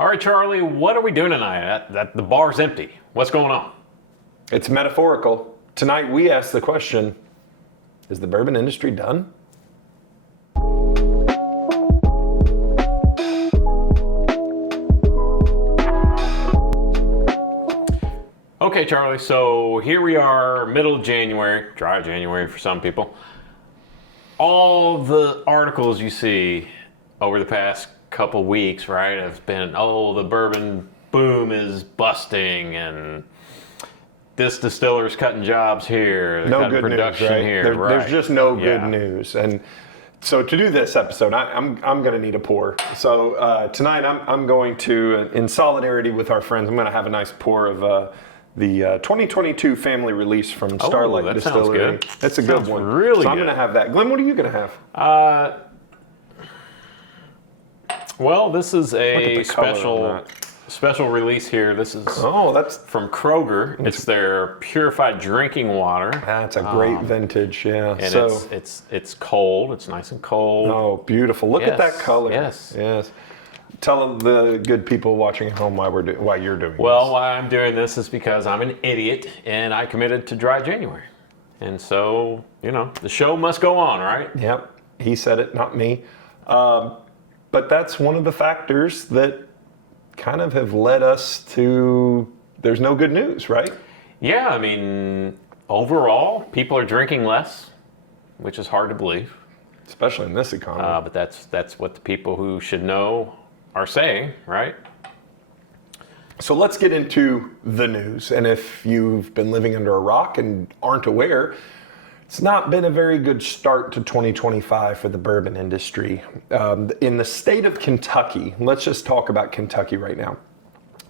All right, Charlie, what are we doing tonight? The bar's empty. What's going on? It's metaphorical. Tonight we ask the question, is the bourbon industry done? Okay, Charlie, so here we are, middle of January, dry January for some people. All the articles you see over the past couple weeks, right, have been, the bourbon boom is busting and this distiller's cutting jobs here, they're cutting production news, right? here. There's just no good news. And so to do this episode, I'm going to need a pour. So tonight I'm going to, in solidarity with our friends, I'm going to have a nice pour of the 2022 family release from Starlight that Distillery. Sounds good. That's a good one. Really so I'm good. going to have that. Glenn, what are you going to have? Well, this is a special release here. This is that's from Kroger. It's their purified drinking water. That's a great vintage, yeah. And so it's cold. It's nice and cold. Oh, beautiful! Look at that color. Yes. Tell the good people watching at home why you're doing Well, this. why I'm doing this is because I'm an idiot and I committed to dry January. And so, the show must go on, right? Yep. He said it, not me. But that's one of the factors that kind of have led us to there's no good news, right? Yeah, I mean, overall, people are drinking less, which is hard to believe. Especially in this economy. But that's what the people who should know are saying, right? So let's get into the news. And if you've been living under a rock and aren't aware, it's not been a very good start to 2025 for the bourbon industry. In the state of Kentucky, let's just talk about Kentucky right now.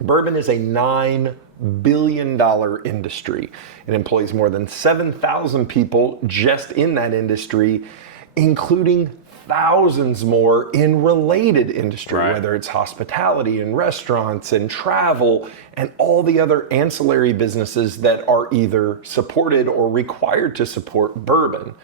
Bourbon is a $9 billion industry. It employs more than 7,000 people just in that industry, including thousands more in related industry, right, whether it's hospitality and restaurants and travel and all the other ancillary businesses that are either supported or required to support bourbon.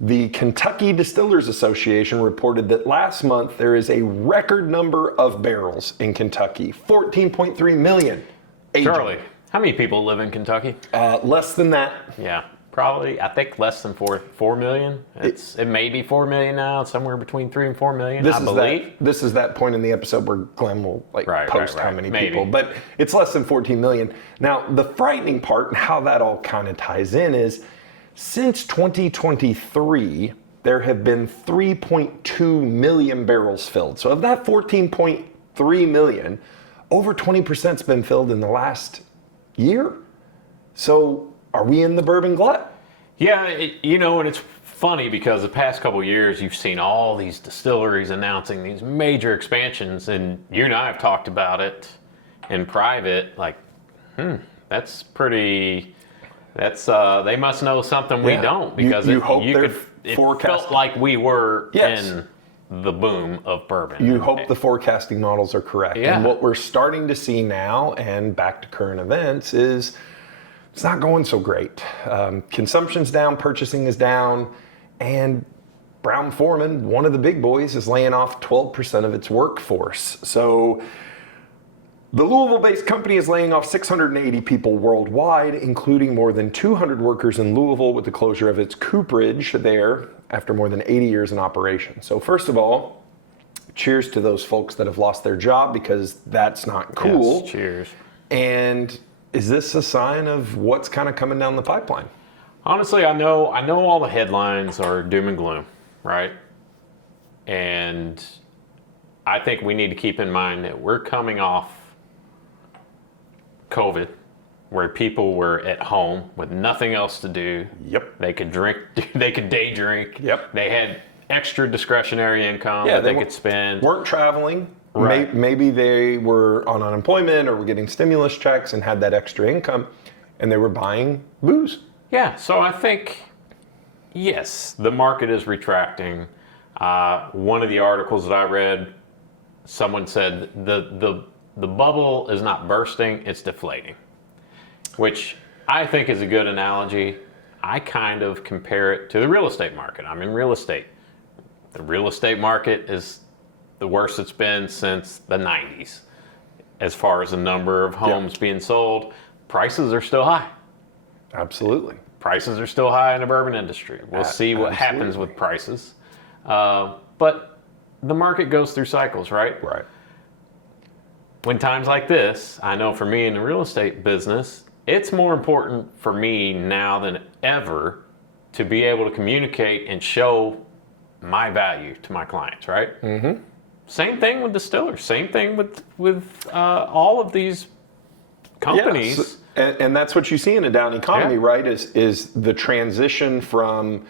The Kentucky Distillers Association reported that last month there is a record number of barrels in Kentucky, 14.3 million. Charlie, how many people live in Kentucky? Less than that. Yeah. Probably, I think less than 4 million. It may be 4 million now, somewhere between 3 and 4 million, I believe. This is that point in the episode where Glenn will post how many people, but it's less than 14 million. Now, the frightening part and how that all kind of ties in is since 2023, there have been 3.2 million barrels filled. So of that 14.3 million, over 20%'s been filled in the last year. So are we in the bourbon glut? Yeah, and it's funny because the past couple of years you've seen all these distilleries announcing these major expansions, and you and I have talked about it in private. Like, that's pretty. That's they must know something we don't, because it felt like we were in the boom of bourbon. You hope the forecasting models are correct. Yeah. And what we're starting to see now, and back to current events, is it's not going so great. Consumption's down, purchasing is down, and Brown-Forman, one of the big boys, is laying off 12% of its workforce. So the Louisville-based company is laying off 680 people worldwide, including more than 200 workers in Louisville with the closure of its cooperage there after more than 80 years in operation. So first of all, cheers to those folks that have lost their job, because that's not cool. Yes, cheers. And is this a sign of what's kind of coming down the pipeline? Honestly, I know all the headlines are doom and gloom, right? And I think we need to keep in mind that we're coming off COVID, where people were at home with nothing else to do. Yep. They could drink, they could day drink. Yep. They had extra discretionary income that they could spend. Weren't traveling. Right. Maybe they were on unemployment or were getting stimulus checks and had that extra income, and they were buying booze. Yeah, so I think, yes, the market is retracting. One of the articles that I read, someone said the bubble is not bursting, it's deflating, which I think is a good analogy. I kind of compare it to the real estate market. I'm in real estate. The real estate market is the worst it's been since the 90s. as far as the number of homes being sold, prices are still high. Absolutely. Prices are still high in the bourbon industry. We'll see what happens with prices. But the market goes through cycles, right? Right. When times like this, I know for me in the real estate business, it's more important for me now than ever to be able to communicate and show my value to my clients, right? Mm-hmm. Same thing with distillers. Same thing with all of these companies. Yes. And that's what you see in a down economy, right? Is the transition from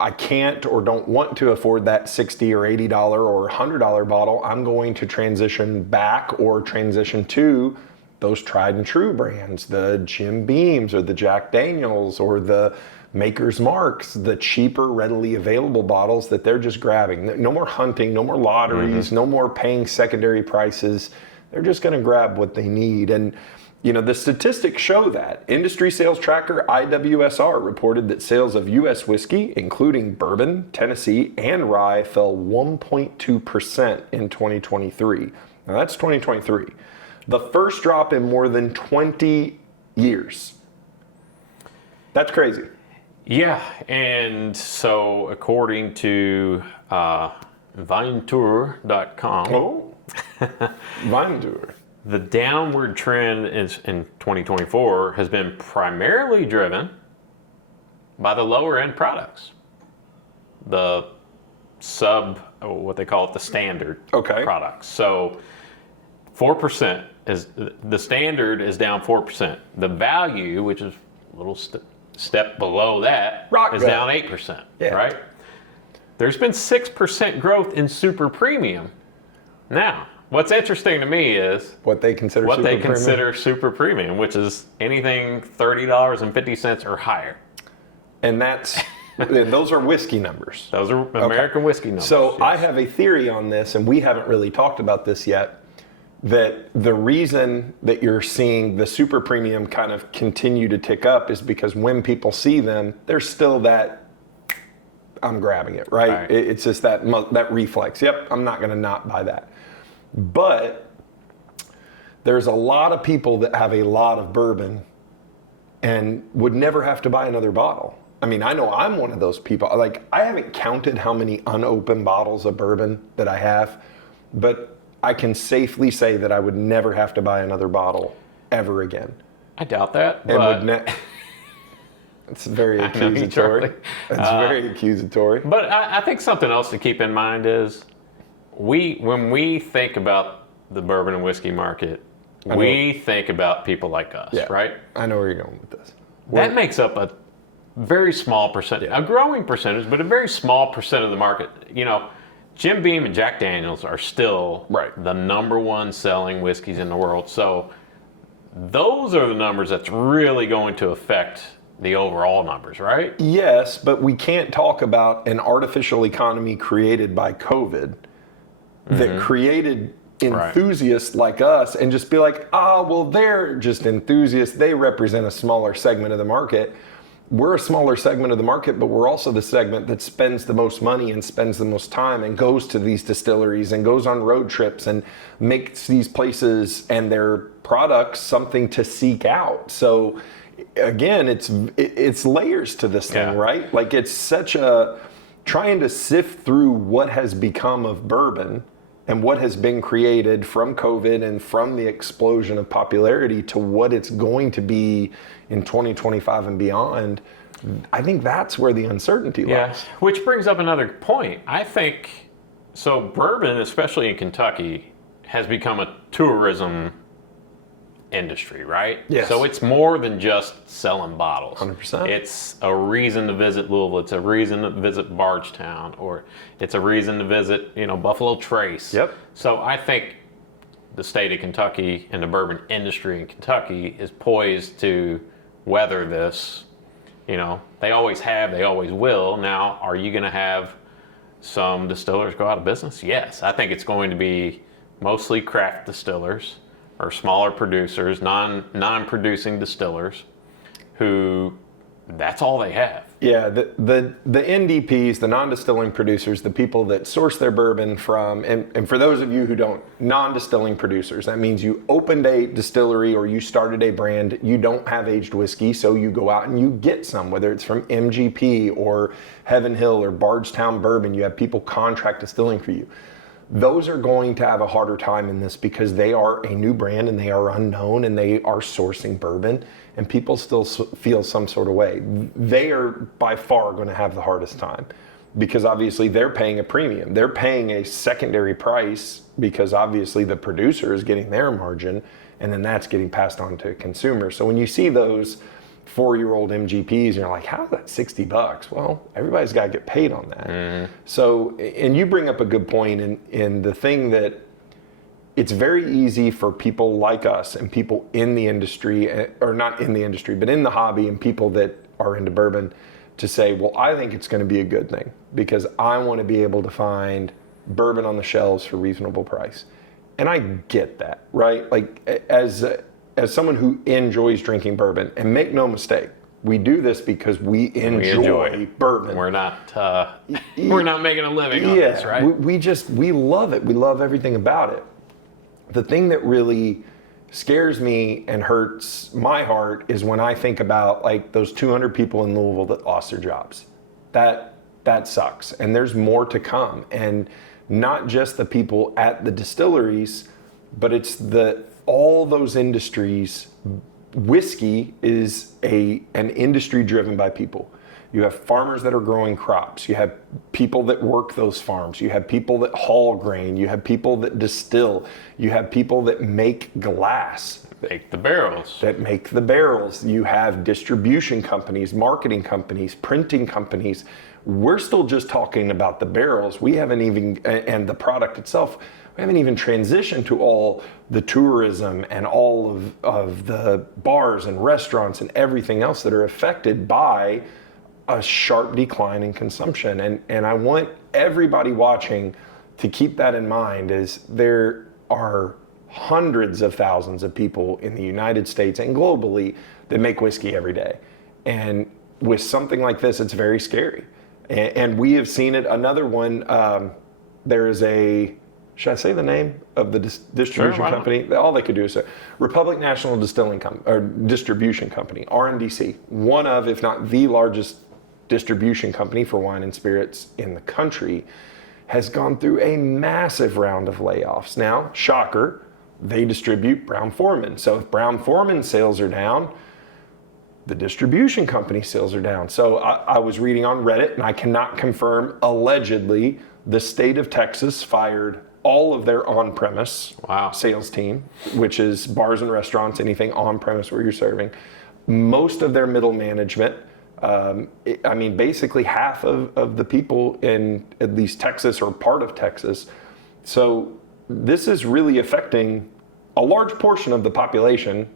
I can't or don't want to afford that $60 or $80 or $100 bottle. I'm going to transition back or transition to those tried and true brands, the Jim Beams or the Jack Daniels or the Maker's Marks, the cheaper, readily available bottles that they're just grabbing. No more hunting, no more lotteries, no more paying secondary prices. They're just going to grab what they need. And you know, the statistics show that. Industry sales tracker IWSR reported that sales of U.S. whiskey, including bourbon, Tennessee, and rye, fell 1.2% in 2023. Now that's 2023. The first drop in more than 20 years. That's crazy. Yeah, and so according to Vinetour.com, Vinetour. The downward trend in 2024 has been primarily driven by the lower end products. The what they call it, the standard products. So 4% is, the standard is down 4%. The value, which is a little step below that, is down 8%, right? There's been 6% growth in super premium. Now, what's interesting to me is what they consider super premium, which is anything $30.50 or higher. And that's those are whiskey numbers. Those are American whiskey numbers. So yes. I have a theory on this, and we haven't really talked about this yet, that the reason that you're seeing the super premium kind of continue to tick up is because when people see them, there's still that I'm grabbing it, right? It's just that reflex. Yep, I'm not going to not buy that. But there's a lot of people that have a lot of bourbon and would never have to buy another bottle. I mean, I know I'm one of those people. Like, I haven't counted how many unopened bottles of bourbon that I have, but I can safely say that I would never have to buy another bottle ever again. I doubt that. It's very accusatory. It's very accusatory. But I think something else to keep in mind is when we think about the bourbon and whiskey market, we think about people like us, right? I know where you're going with this. That makes up a very small percentage, a growing percentage, but a very small percent of the market. You know, Jim Beam and Jack Daniels are still the number one selling whiskeys in the world. So those are the numbers that's really going to affect the overall numbers, right? Yes, but we can't talk about an artificial economy created by COVID that created enthusiasts like us and just be like, well, they're just enthusiasts. They represent a smaller segment of the market. We're a smaller segment of the market, but we're also the segment that spends the most money and spends the most time and goes to these distilleries and goes on road trips and makes these places and their products something to seek out. So again, it's layers to this thing, right? Like, it's such a trying to sift through what has become of bourbon and what has been created from COVID and from the explosion of popularity to what it's going to be in 2025 and beyond. I think that's where the uncertainty lies. Yeah, which brings up another point. I think, so bourbon, especially in Kentucky, has become a tourism industry, right? Yes. So it's more than just selling bottles. 100%. It's a reason to visit Louisville. It's a reason to visit Bardstown, or it's a reason to visit, Buffalo Trace. Yep. So I think the state of Kentucky and the bourbon industry in Kentucky is poised to weather this. They always have, they always will. Now, are you going to have some distillers go out of business? Yes. I think it's going to be mostly craft distillers or smaller producers, non-producing distillers who that's all they have. Yeah, the NDPs, the non-distilling producers, the people that source their bourbon from, and for those of you who don't, non-distilling producers, that means you opened a distillery or you started a brand, you don't have aged whiskey, so you go out and you get some, whether it's from MGP or Heaven Hill or Bardstown Bourbon, you have people contract distilling for you. Those are going to have a harder time in this because they are a new brand and they are unknown and they are sourcing bourbon and people still feel some sort of way. They are by far going to have the hardest time because obviously they're paying a premium. They're paying a secondary price because obviously the producer is getting their margin and then that's getting passed on to consumers. So when you see those 4-year-old MGPs and you're like, how's that $60? Well, everybody's got to get paid on that. So, and you bring up a good point in the thing that it's very easy for people like us and people in the industry, or not in the industry, but in the hobby and people that are into bourbon to say, well, I think it's going to be a good thing because I want to be able to find bourbon on the shelves for reasonable price. And I get that, right? Like as someone who enjoys drinking bourbon, and make no mistake, we do this because we enjoy bourbon. We're not making a living on this, right? We love it. We love everything about it. The thing that really scares me and hurts my heart is when I think about like those 200 people in Louisville that lost their jobs. That sucks. And there's more to come. And not just the people at the distilleries, but it's all those industries. Whiskey is an industry driven by people. You have farmers that are growing crops. You have people that work those farms. You have people that haul grain. You have people that distill. You have people that make glass. Make the barrels. That make the barrels. You have distribution companies, marketing companies, printing companies. We're still just talking about the barrels. We haven't even, and the product itself, we haven't even transitioned to all the tourism and all of the bars and restaurants and everything else that are affected by a sharp decline in consumption. And I want everybody watching to keep that in mind as there are hundreds of thousands of people in the United States and globally that make whiskey every day. And with something like this, it's very scary. And we have seen it. Another one, there is should I say the name of the distribution company? All they could do is say Republic National Distilling Distribution Company, RNDC, one of, if not the largest distribution company for wine and spirits in the country, has gone through a massive round of layoffs. Now, shocker, they distribute Brown-Forman. So if Brown-Forman sales are down, the distribution company sales are down. So I was reading on Reddit, and I cannot confirm, allegedly, the state of Texas fired all of their on-premise sales team, which is bars and restaurants, anything on-premise where you're serving. Most of their middle management, basically half of the people in at least Texas or part of Texas. So this is really affecting a large portion of the population,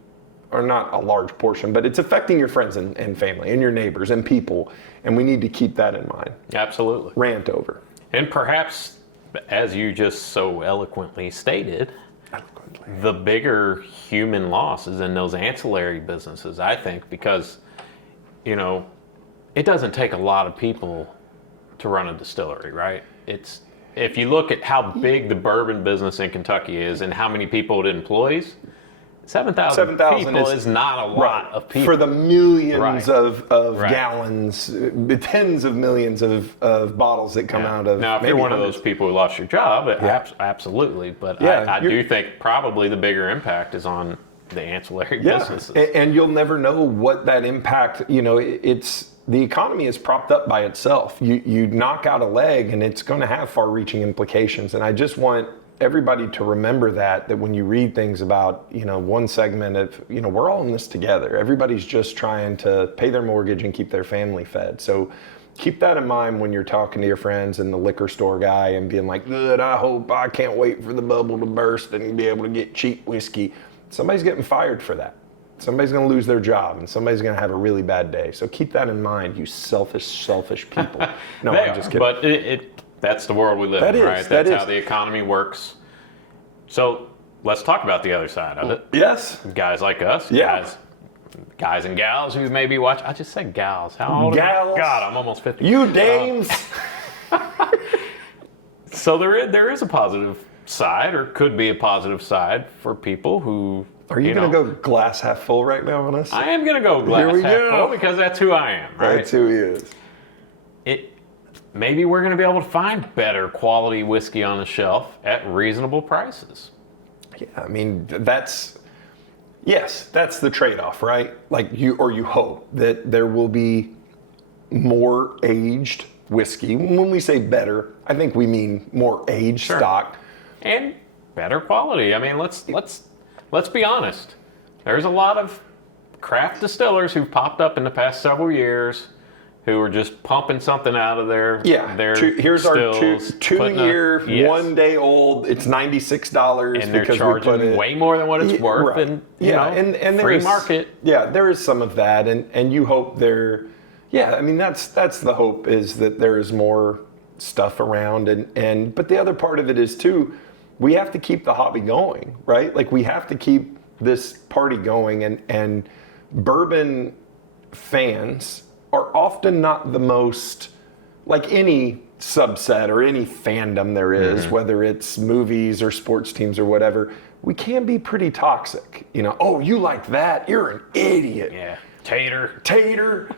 or not a large portion, but it's affecting your friends and family and your neighbors and people. And we need to keep that in mind. Absolutely. Rant over. And perhaps, as you just so eloquently stated, the bigger human loss is in those ancillary businesses, I think, because, it doesn't take a lot of people to run a distillery, right? If you look at how big the bourbon business in Kentucky is and how many people it employs, 7,000 people is not a lot of people. For the millions of gallons, tens of millions of bottles that come out of. Now, if you're one of those people who lost your job, absolutely. But I do think probably the bigger impact is on the ancillary businesses. And you'll never know what that impact, the economy is propped up by itself. You knock out a leg and it's going to have far-reaching implications. And I just want everybody to remember that when you read things about, one segment of, we're all in this together. Everybody's just trying to pay their mortgage and keep their family fed. So keep that in mind when you're talking to your friends and the liquor store guy and being like, good, I can't wait for the bubble to burst and be able to get cheap whiskey. Somebody's getting fired for that. Somebody's going to lose their job and somebody's going to have a really bad day. So keep that in mind, you selfish people. No, I'm just kidding. But that's the world we live in, right? That's how the economy works. So let's talk about the other side of it. Yes. Guys like us, guys and gals who maybe watch. I just said gals. How old? Gals. God, I'm almost 50. You dames. So there is a positive side, or could be a positive side for people who. Are you going to go glass half full right now on us? I am going to go glass half full because that's who I am, right? That's who he is. Maybe we're going to be able to find better quality whiskey on the shelf at reasonable prices. Yeah, I mean, that's the trade-off, right? Like you hope that there will be more aged whiskey. When we say better, I think we mean more aged stock. And better quality. I mean, let's be honest. There's a lot of craft distillers who've popped up in the past several years who are just pumping something out of their here's stills, our two-year, 1 day old. It's $96, and they're charging way more than what it's worth, right. and and free market. Yeah, there is some of that, and you hope there. Yeah, I mean that's the hope, is that there is more stuff around, and but the other part of it is too, we have to keep the hobby going, right? Like we have to keep this party going, and bourbon fans are often not the most, like any subset or any fandom there is, whether it's movies or sports teams or whatever, we can be pretty toxic. Oh, you like that? You're an idiot. Yeah. Tater.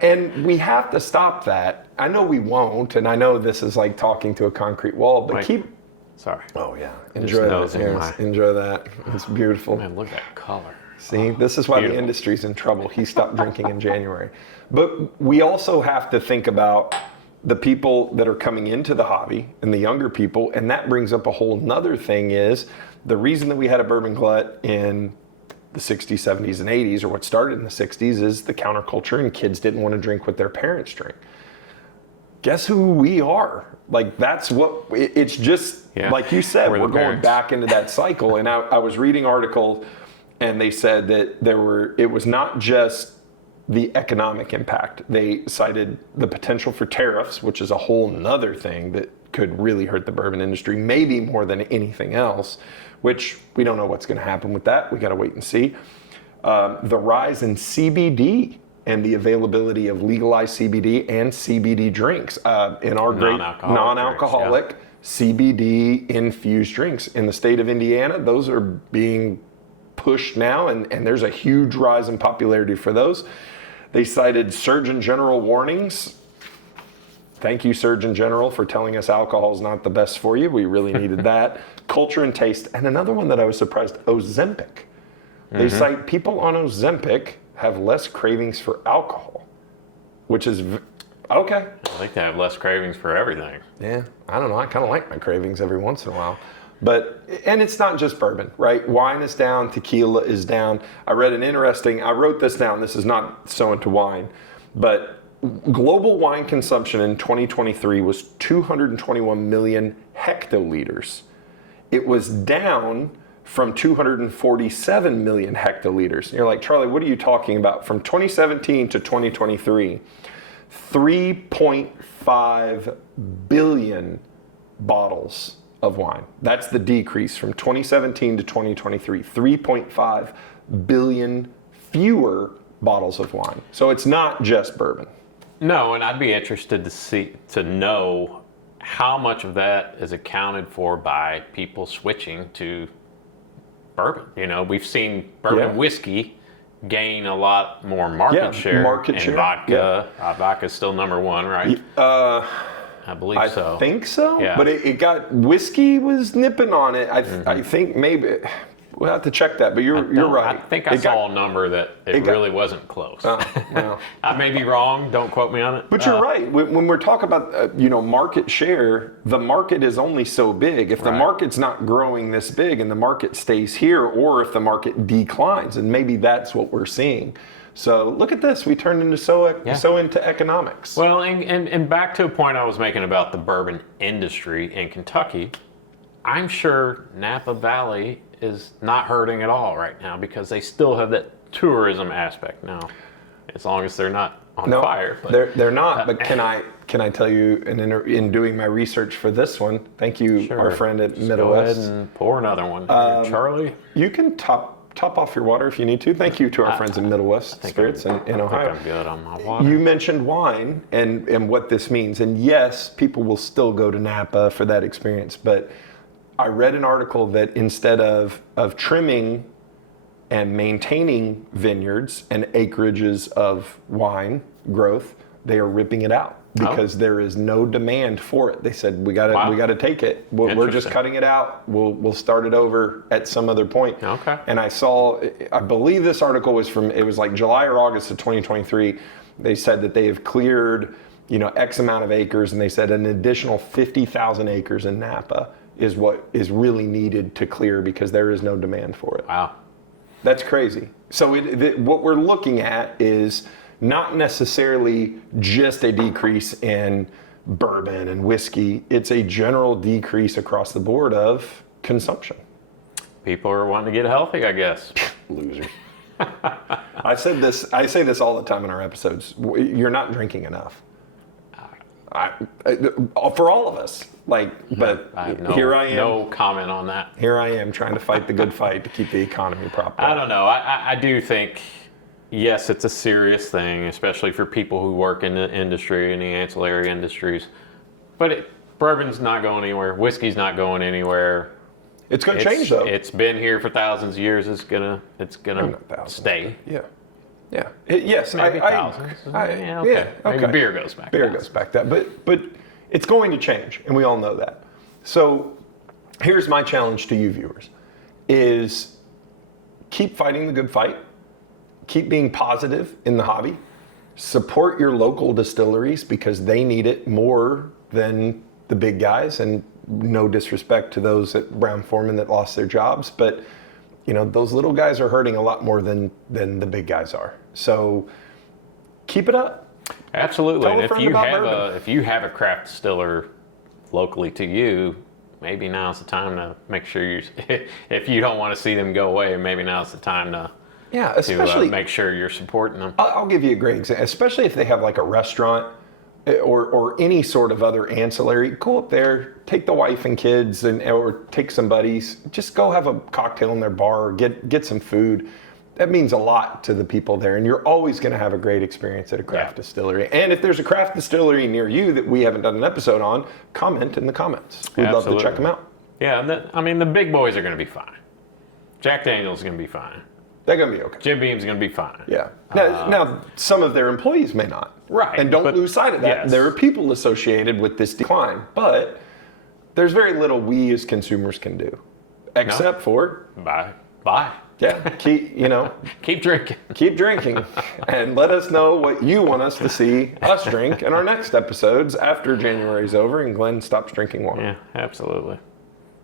And we have to stop that. I know we won't, and I know this is like talking to a concrete wall, but Sorry. Oh yeah, enjoy that. Yes, enjoy that. It's beautiful. Man, look at that color. See, this is why the industry's in trouble. He stopped drinking in January. But we also have to think about the people that are coming into the hobby and the younger people, and that brings up a whole nother thing, is the reason that we had a bourbon glut in the 60s, 70s, and 80s, or what started in the 60s, is the counterculture, and kids didn't want to drink what their parents drink. Guess who we are? Like, that's what, it's just, like you said, we're going back into that cycle. And I was reading articles, and they said that it was not just the economic impact. They cited the potential for tariffs, which is a whole nother thing that could really hurt the bourbon industry, maybe more than anything else, which we don't know what's going to happen with that. We got to wait and see. The rise in CBD and the availability of legalized CBD and CBD drinks in our great non-alcoholic CBD infused drinks in the state of Indiana. Those are being pushed now, and there's a huge rise in popularity for those. They cited Surgeon General warnings. Thank you, Surgeon General, for telling us alcohol is not the best for you. We really needed that. Culture and taste. And another one that I was surprised, Ozempic. They cite people on Ozempic have less cravings for alcohol, which is okay. I like to have less cravings for everything. Yeah, I don't know. I kind of like my cravings every once in a while. And it's not just bourbon, right? Wine is down, tequila is down. I wrote this down. This is not so into wine, but global wine consumption in 2023 was 221 million hectoliters. It was down from 247 million hectoliters. And you're like, Charlie, what are you talking about? From 2017 to 2023, 3.5 billion bottles of wine. That's the decrease from 2017 to 2023. 3.5 billion fewer bottles of wine. So it's not just bourbon. No, and I'd be interested to know how much of that is accounted for by people switching to bourbon. We've seen bourbon whiskey gain a lot more market share. Vodka. Vodka's still number one, right? I believe so. I think so. Yeah. But it got, whiskey was nipping on it. I think maybe we'll have to check that. But you're right. I think I saw a number that it really wasn't close. Well. I may be wrong. Don't quote me on it. But you're right. When we're talking about market share, the market is only so big. If the market's not growing this big and the market stays here, or if the market declines, and maybe that's what we're seeing. So look at this. We turned into so into economics. Well, and back to a point I was making about the bourbon industry in Kentucky, I'm sure Napa Valley is not hurting at all right now because they still have that tourism aspect now, as long as they're not on fire. But they're not. But can I tell you, in doing my research for this one, thank you, our friend at Midwest. Go ahead and pour another one, Charlie. You can top top off your water if you need to. Thank you to our friends in Middle West Spirits in Ohio. I think I'm good on my water. You mentioned wine and what this means. And yes, people will still go to Napa for that experience. But I read an article that instead of trimming and maintaining vineyards and acreages of wine growth, they are ripping it out because there is no demand for it. They said we got to take it. We're just cutting it out. We'll start it over at some other point. Okay. And I believe this article was it was like July or August of 2023. They said that they have cleared, X amount of acres, and they said an additional 50,000 acres in Napa is what is really needed to clear because there is no demand for it. Wow. That's crazy. So what we're looking at is not necessarily just a decrease in bourbon and whiskey. It's a general decrease across the board of consumption. People are wanting to get healthy, I guess. Loser. I say this all the time in our episodes. You're not drinking enough. For all of us. But here I am. No comment on that. Here I am trying to fight the good fight to keep the economy propped up. I don't know. I do think, yes, it's a serious thing, especially for people who work in the industry, in the ancillary industries. But bourbon's not going anywhere. Whiskey's not going anywhere. It's going to change, though. It's been here for thousands of years. It's gonna stay. Yeah. Yeah. Yes. Maybe thousands. Okay. Maybe beer goes back. Beer goes back that. But it's going to change, and we all know that. So here's my challenge to you viewers, is keep fighting the good fight. Keep being positive in the hobby. Support your local distilleries because they need it more than the big guys. And no disrespect to those at Brown-Forman that lost their jobs, but those little guys are hurting a lot more than the big guys are. So keep it up. Absolutely. And if you have a craft distiller locally to you, maybe now's the time to make sure if you don't want to see them go away, maybe now's the time to especially make sure you're supporting them. I'll give you a great example, especially if they have like a restaurant or any sort of other ancillary. Go up there, take the wife and kids, or take some buddies. Just go have a cocktail in their bar, or get some food. That means a lot to the people there, and you're always going to have a great experience at a craft distillery. And if there's a craft distillery near you that we haven't done an episode on, comment in the comments. We'd love to check them out. Yeah, the big boys are going to be fine. Jack Daniel's going to be fine. They're going to be okay. Jim Beam's going to be fine. Yeah. Now, some of their employees may not. Right. And don't lose sight of that. Yes. There are people associated with this decline, but there's very little we as consumers can do, except for Bye. Yeah, keep drinking. Keep drinking, and let us know what you want us to see us drink in our next episodes after January's over and Glenn stops drinking water. Yeah, absolutely.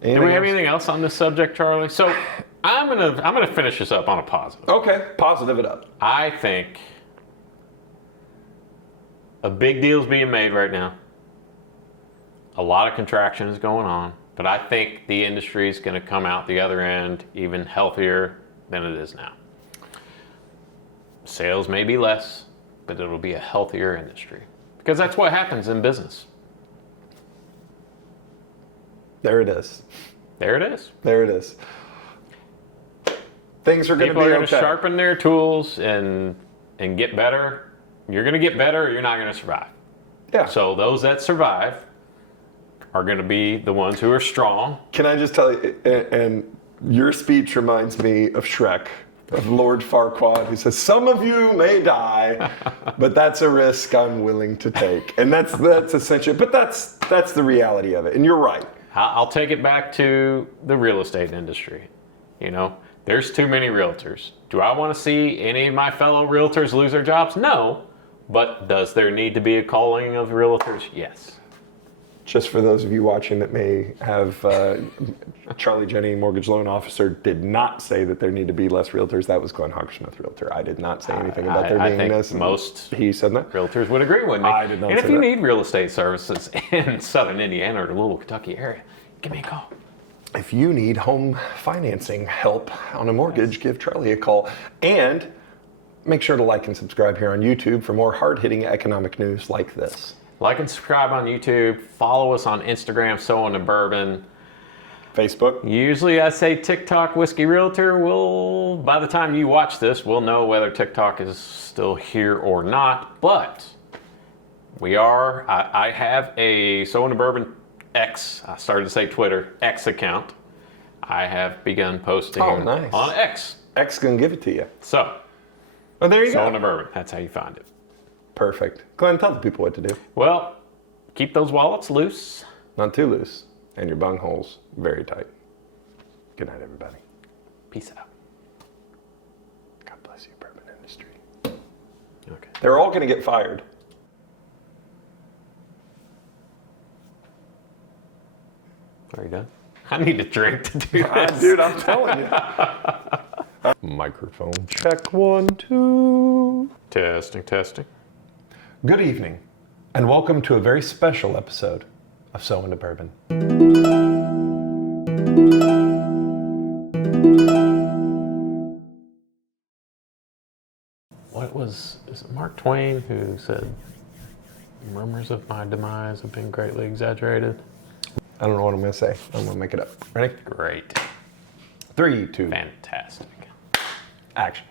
Anything Do we have else? anything else on this subject, Charlie? So I'm gonna finish this up on a positive. Okay, positive it up. I think a big deal's being made right now. A lot of contraction is going on, but I think the industry is going to come out the other end even healthier than it is now. Sales may be less, but it'll be a healthier industry because that's what happens in business. There it is. There it is. There it is. Things are going to be People are going okay. to sharpen their tools and get better. You're going to get better or you're not going to survive. Yeah. So those that survive are going to be the ones who are strong. Can I just tell you, and your speech reminds me of Shrek, of Lord Farquaad, who says, "Some of you may die, but that's a risk I'm willing to take." And that's essentially, but that's the reality of it. And you're right. I'll take it back to the real estate industry. There's too many realtors. Do I want to see any of my fellow realtors lose their jobs? No. But does there need to be a calling of realtors? Yes. Just for those of you watching that may have, Charlie Jenney, mortgage loan officer, did not say that there need to be less realtors. That was Glenn Hoggersmith, realtor. I did not say anything about there being think this. Most he said that. realtors would agree with me. I did not and say if you that. need real estate services in southern Indiana or the Louisville, Kentucky area, give me a call. If you need home financing help on a mortgage, give Charlie a call. And make sure to like and subscribe here on YouTube for more hard-hitting economic news like this. Like and subscribe on YouTube. Follow us on Instagram, So On the Bourbon. Facebook. Usually I say TikTok Whiskey Realtor. By the time you watch this, we'll know whether TikTok is still here or not. But I have a So Into Bourbon X, I started to say Twitter, X account. I have begun posting nice. on X. X gonna give it to you. So, There you So go. Into Bourbon, that's how you find it. Perfect. Go ahead and tell the people what to do. Well, keep those wallets loose. Not too loose. And your bungholes very tight. Good night, everybody. Peace out. God bless you, bourbon industry. Okay. They're all gonna get fired. Are you done? I need a drink to do this. Dude, I'm telling you. Microphone check 1, 2. Testing, testing. Good evening, and welcome to a very special episode of So Into Bourbon. Is it Mark Twain who said, "Murmurs of my demise have been greatly exaggerated"? I don't know what I'm gonna say. I'm gonna make it up. Ready? Great. 3, 2, Fantastic. action.